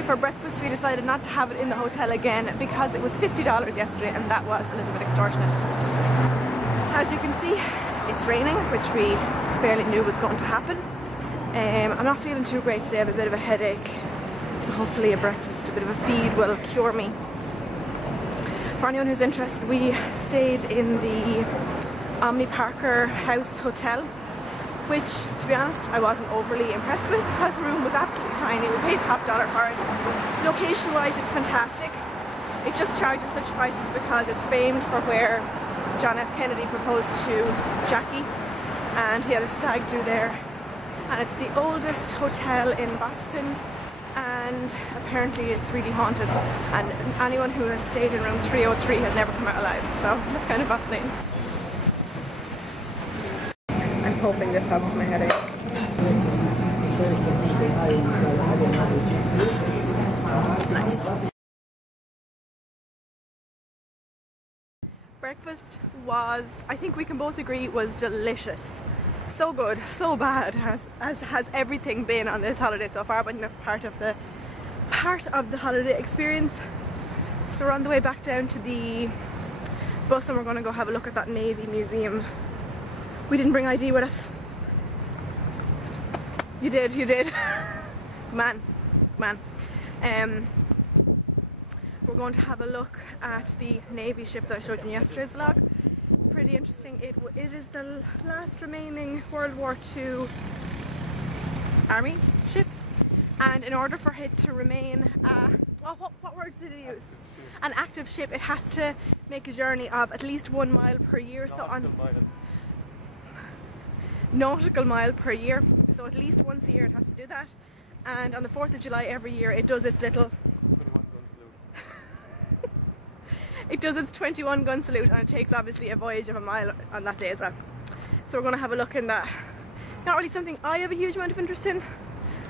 anyway, for breakfast we decided not to have it in the hotel again because it was $50 yesterday, and that was a little bit extortionate. As you can see, it's raining, which we fairly knew was going to happen. I'm not feeling too great today. I have a bit of a headache, so hopefully a breakfast, a bit of a feed will cure me. For anyone who's interested, we stayed in the Omni Parker House Hotel, which, to be honest, I wasn't overly impressed with because the room was absolutely tiny. We paid top dollar for it. Location-wise, it's fantastic. It just charges such prices because it's famed for where John F. Kennedy proposed to Jackie, and he had a stag do there. And it's the oldest hotel in Boston, and apparently it's really haunted, and anyone who has stayed in room 303 has never come out alive, so that's kind of fascinating. I'm hoping this helps my headache. Nice. Breakfast was, I think we can both agree, was delicious. So good, so bad, as has everything been on this holiday so far, but I think that's part of the holiday experience. So we're on the way back down to the bus and we're going to go have a look at that Navy museum. We didn't bring ID with us. You did. Man. We're going to have a look at the Navy ship that I showed you in yesterday's vlog. It's pretty interesting. It is the last remaining World War II army ship, and in order for it to remain what words did it use? An active ship, it has to make a journey of at least 1 mile per year. Nautical mile per year, so at least once a year it has to do that. And on the 4th of July every year it does its little it does its 21 gun salute, and it takes obviously a voyage of 1 mile on that day as well. So we're going to have a look in that. Not really something I have a huge amount of interest in,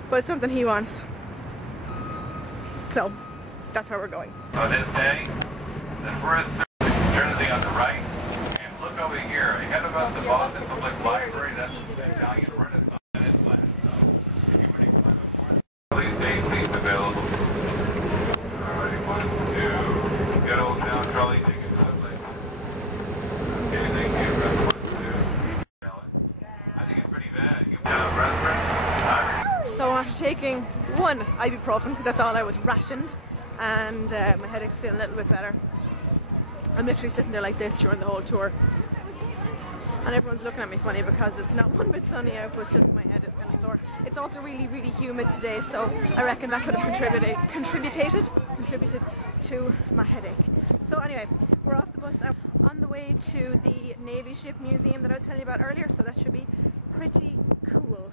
but it's something he wants. So that's where we're going. On this day, the first turn to the on the right, and look over here. Ahead of us, the Boston Public Library. That's the Italian Renaissance in its land. So, if you would include please stay seats available. Alrighty, 1, 2. Good old town, Charlie. Take it to the place. Okay, thank you. 1, 2. I think it's pretty bad. You down, brethren. So after taking 1 ibuprofen, because that's all I was rationed, and my headache's feeling a little bit better, I'm literally sitting there like this during the whole tour, and everyone's looking at me funny because it's not one bit sunny out, but it's just my head is kind of sore. It's also really, really humid today, so I reckon that could have contributed to my headache. So anyway, we're off the bus and on the way to the Navy ship museum that I was telling you about earlier, so that should be pretty cool.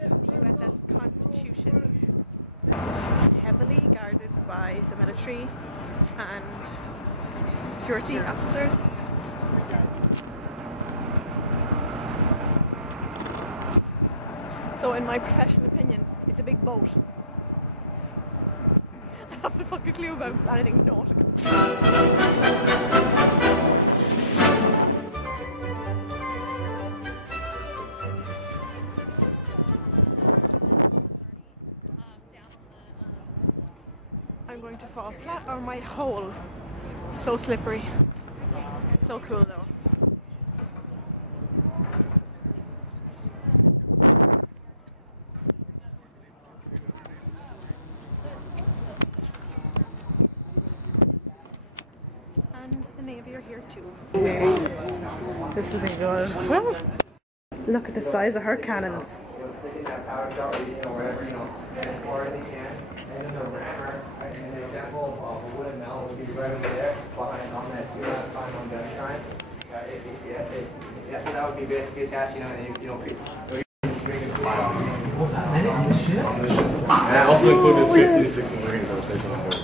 The USS Constitution, heavily guarded by the military and security officers. So in my professional opinion, it's a big boat. I haven't a fucking clue about anything nautical. I'm going to fall flat on my hole. So slippery. So cool though. And the Navy are here too. This will be good. Look at the size of her cannons. An example of a wooden mallet would be right over there, behind on that do not sign on gun sign. Yeah, so that would be basically attached, and on the ship? On the ship. And that also included 50 to 60 Marines that were stationed on board.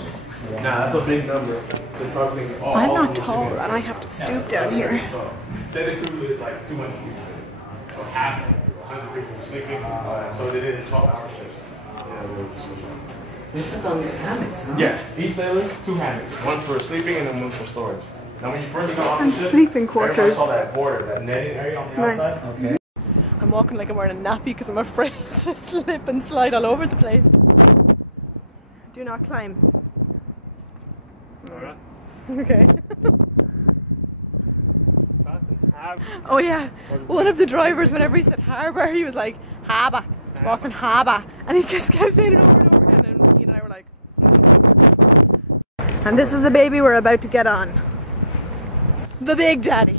Nah, that's a big number. I'm not tall and I have to stoop down here. So, say the crew is like 200 people. So half 100 people sleeping, so they did a 12-hour shift. They slept on these hammocks, huh? Yes, each sailor, 2 hammocks. One for sleeping and then one for storage. Now when you first got off the ship, sleeping quarters. Everybody saw that border, that netting area on the outside. Okay. I'm walking like I'm wearing a nappy because I'm afraid to slip and slide all over the place. Do not climb. Alright. Okay. Harbour. Oh yeah, one of the drivers, whenever he said harbour, he was like, harbour, Boston harbour. And he just kept saying it over and over again, and Ian and I were like... And this is the baby we're about to get on. The Big Daddy.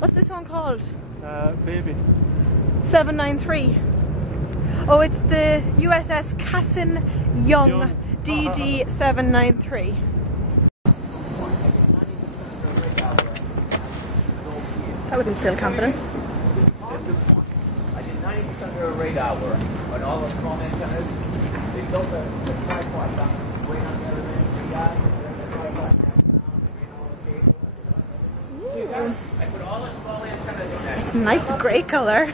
What's this one called? Baby. 793. Oh, it's the USS Cassin Young DD 793. That would instill confidence. I did 90% of a radar work on all those small antennas. They built the tripod down way on the other end of the yard. The tripod I put all the small antennas on that. It's a nice grey colour.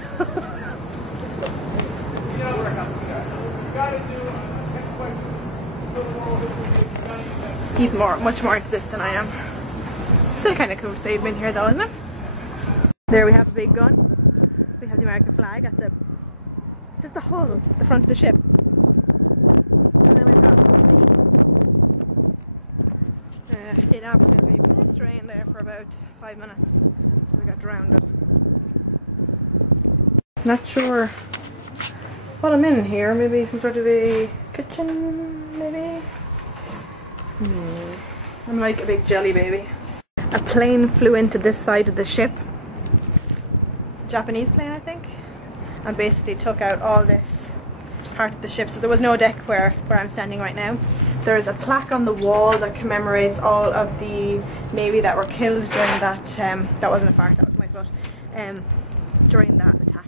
He's much more into this than I am. Still kind of cool to say you've been here though, isn't it? There we have a big gun. We have the American flag at the... It's the hull, the front of the ship. And then we've got the sea. It absolutely pissed rain there for about 5 minutes. So we got drowned. Not sure what I'm in here. Maybe some sort of a kitchen, maybe? I'm like a big jelly baby. A plane flew into this side of the ship. Japanese plane, I think, and basically took out all this part of the ship, so there was no deck where I'm standing right now. There's a plaque on the wall that commemorates all of the Navy that were killed during that, that wasn't a fart, that was my foot, during that attack.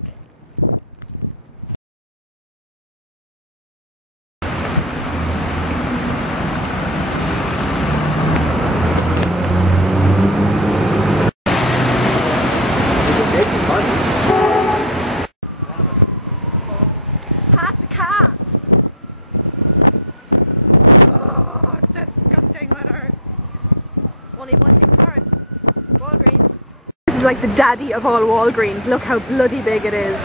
Like the daddy of all Walgreens. Look how bloody big it is.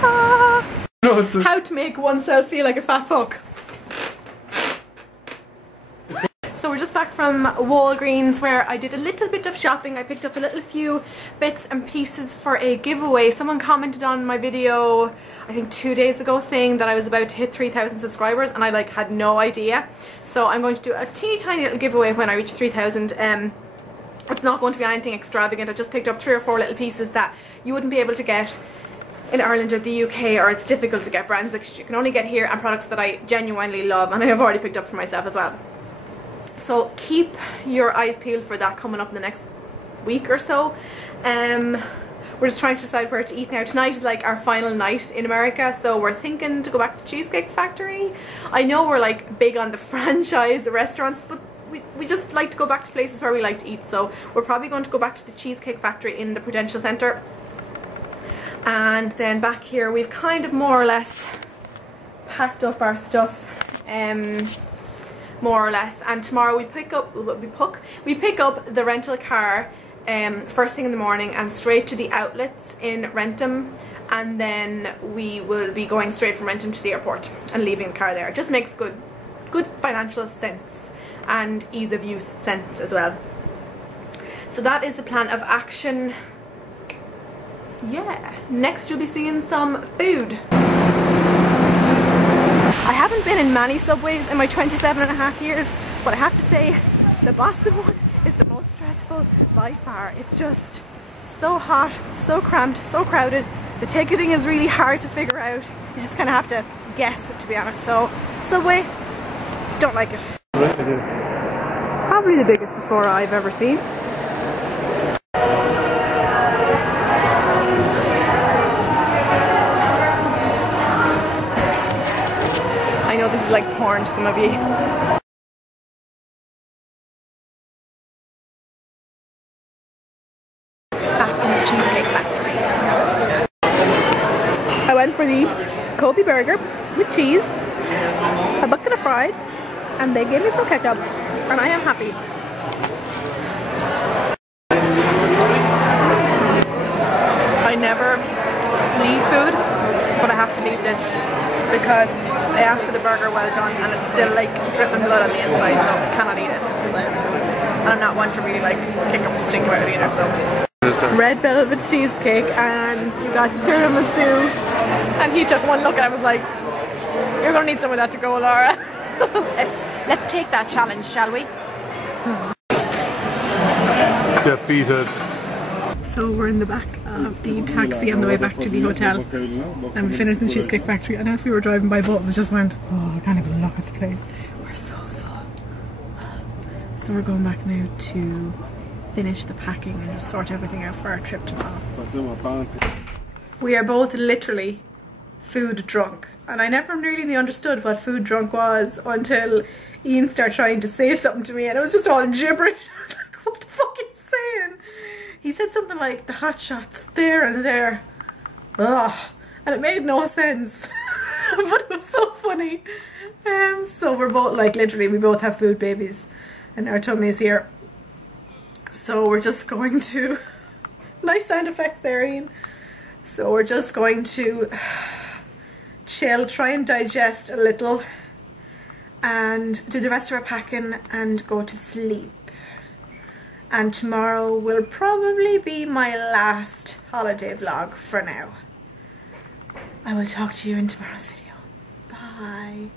Ah. No, how to make oneself feel like a fat fuck. So we're just back from Walgreens where I did a little bit of shopping. I picked up a little few bits and pieces for a giveaway. Someone commented on my video I think 2 days ago saying that I was about to hit 3,000 subscribers and I like had no idea. So I'm going to do a teeny tiny little giveaway when I reach 3,000. It's not going to be anything extravagant. I just picked up 3 or 4 little pieces that you wouldn't be able to get in Ireland or the UK, or it's difficult to get brands that you can only get here, and products that I genuinely love and I have already picked up for myself as well. So keep your eyes peeled for that coming up in the next week or so. We're just trying to decide where to eat now. Tonight is like our final night in America, so we're thinking to go back to Cheesecake Factory. I know we're like big on the franchise restaurants, but we just like to go back to places where we like to eat, so we're probably going to go back to the Cheesecake Factory in the Prudential Centre. And then back here we've kind of more or less packed up our stuff, more or less, and tomorrow we pick up the rental car first thing in the morning and straight to the outlets in Rentham, and then we will be going straight from Rentham to the airport and leaving the car there. It just makes good financial sense and ease of use sense as well. So that is the plan of action. Yeah, next you'll be seeing some food. I haven't been in many subways in my 27.5 years, but I have to say the Boston one is the most stressful by far. It's just so hot, so cramped, so crowded. The ticketing is really hard to figure out. You just kind of have to guess, to be honest. So subway, don't like it. Probably the biggest Sephora I've ever seen. I know this is like porn to some of you. Back in the Cheesecake Factory. I went for the Kobe burger with cheese, a bucket of fries, and they gave me some ketchup, and I am happy. I never leave food, but I have to leave this because I asked for the burger well done and it's still like dripping blood on the inside, so I cannot eat it. And I'm not one to really like kick up a stink about it either, so. Red velvet cheesecake, and you got tiramisu, and he took one look and I was like, you're gonna need some of that to go, Laura. let's take that challenge, shall we? Defeated. So we're in the back of the taxi on the way back to the hotel, and we finished the Cheesecake Factory, and as we were driving by both of us just went, oh, I can't even look at the place, we're so full. So we're going back now to finish the packing and just sort everything out for our trip tomorrow. We are both literally food drunk, and I never really understood what food drunk was until Ian started trying to say something to me, and it was just all gibberish. I was like, what the fuck are you saying? He said something like the hot shots there and there. Ugh. And it made no sense. But it was so funny. So we're both like, literally, we both have food babies and our tummies here. So we're just going to, nice sound effects there, Ian. So we're just going to chill, try and digest a little, and do the rest of our packing and go to sleep. And tomorrow will probably be my last holiday vlog for now. I will talk to you in tomorrow's video. Bye.